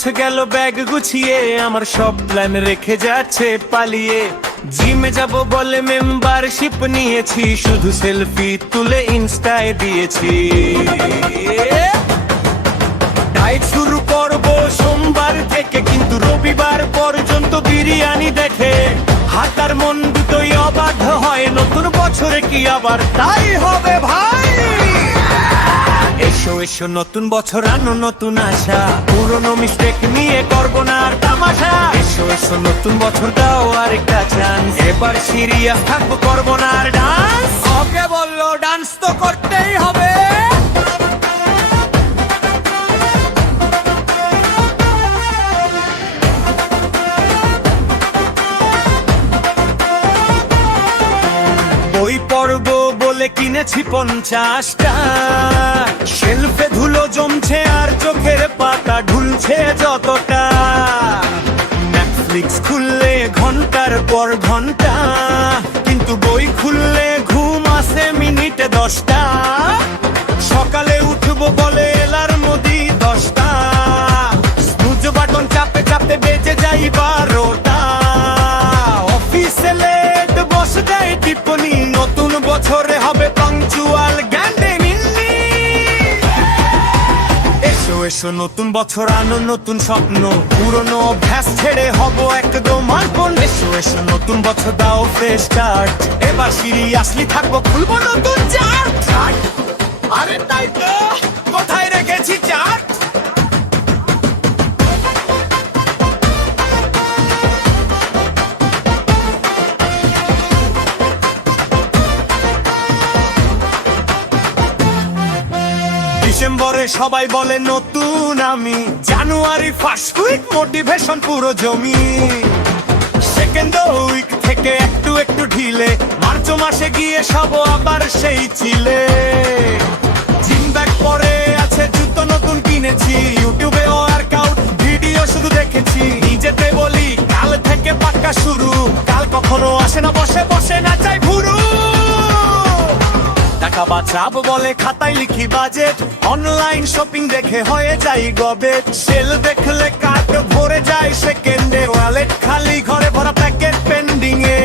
বছর গেল ব্যাগ গুছিয়ে, আমার সব প্ল্যান রেখে যাচ্ছে পালিয়ে। জিমে যাব বলে মেম্বারশিপ নিয়েছি, শুধু সেলফি তুলে ইনস্টায় দিয়েছি। ডায়েট শুরু করব সোমবার থেকে, কিন্তু রবিবার পর্যন্ত বিরিয়ানি দেখে হাতার মন দুটোই অবাধ্য হয়। নতুন বছরে কি আবার তাই হবে ভাই? এসো এসো নতুন বছর আনো নতুন আশা, পুরনো মিস্টেক নিয়ে করবো না আর তামাশা। এসো এসো নতুন বছর দাও আরেকটা চান্স, এবার সিরিয়াস থাকবো করবো না আর ডান্স। ওকে বললো ডান্স তো করতেই হবে। বই পড়বো বলে কিনেছি 50টা, শেলফে ধুলো জমছে আর চোখের পাতা ঢুলছে যতটা। নেটফ্লিক্স খুললে ঘন্টার পর ঘন্টা, কিন্তু বই খুললে ঘুম আসে মিনিটে 10টা। সকালে উঠবো বলে অ্যালার্ম দিই 10টা, স্নুজ বাটন চাপে চাপে বেজে যাই 12টা। অফিসে লেট বস দেয় টিপ্পনি, নতুন বছরে হবে পাংচুয়াল গ্যান্ডে মিন্নি। এসো এসো নতুন বছর আনো নতুন স্বপ্ন, পুরনো অভ্যাস ছেড়ে হব একদম আপন। এসো এসো নতুন বছর দাও ফ্রেশ স্টার্ট, এবার সিরিয়াসলি থাকবো খুলবো নতুন চার্ট। আরে তাই তো, কোথায় রেখেছি চার্ট? ডিসেম্বরে সবাই বলে নতুন আমি, জানুয়ারি ফার্স্ট উইক মোটিভেশন পুরো জমি। সেকেন্ড উইক থেকে একটু একটু ঢিলে, মার্চ মাসে গিয়ে সব আবার সেই চিলে। জিম ব্যাগ পরে আছে, জুতো নতুন কিনেছি, ইউটিউবে ওয়ার্কআউট ভিডিও শুধু দেখেছি। নিজেতে বলি কাল থেকে পাক্কা শুরু, কাল কখনো আসে না বসে বসে না চাই ভুরু। টাকা বাঁচাবো বলে খাতায় লিখি বাজেট, অনলাইন শপিং দেখে হয়ে যাই গবেট। সেল দেখলে কার্ড ভরে যায় সেকেন্ডে, ওয়ালেট খালি ঘরে ভরা প্যাকেট পেন্ডিং এ।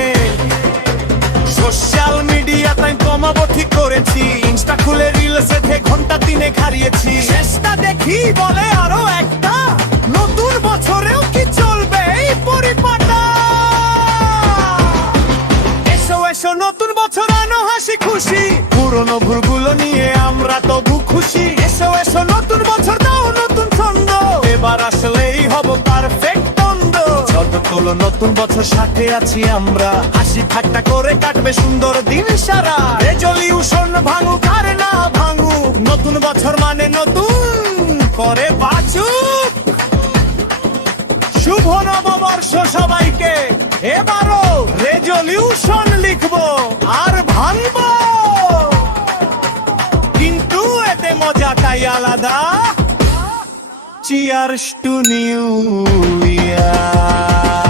সোশ্যাল মিডিয়া টাইম কমাবো ঠিক করেছি, ইনস্টা খুলে রিলস এ ঘন্টা 3 হারিয়েছি। চেষ্টা দেখি বলে আরো একটা, নতুন বছরেও কি চলবে এই পরিপাটা। এসো এসো নতুন বছর আনো হাসি খুশি, পুরনো ভুলগুলো নিয়ে আমরা তবু খুশি। এসো এসো নতুন বছর দাও নতুন ছন্দ, এবার আসলেই হব পারফেক্ট বন্ধ। যত তোলো নতুন বছর সাথে আছি আমরা, হাসি ঠাট্টা করে কাটবে সুন্দর দিন সারা। রেজলিউশন ভাঙুক আর না ভাঙুক, নতুন বছর মানে নতুন করে বাঁচুক। শুভ নববর্ষ সবাইকে, এবারও রেজলিউশন লিখবো আর ভাঙবো, কিন্তু এতে মজাটাই আলাদা। Cheers to new year.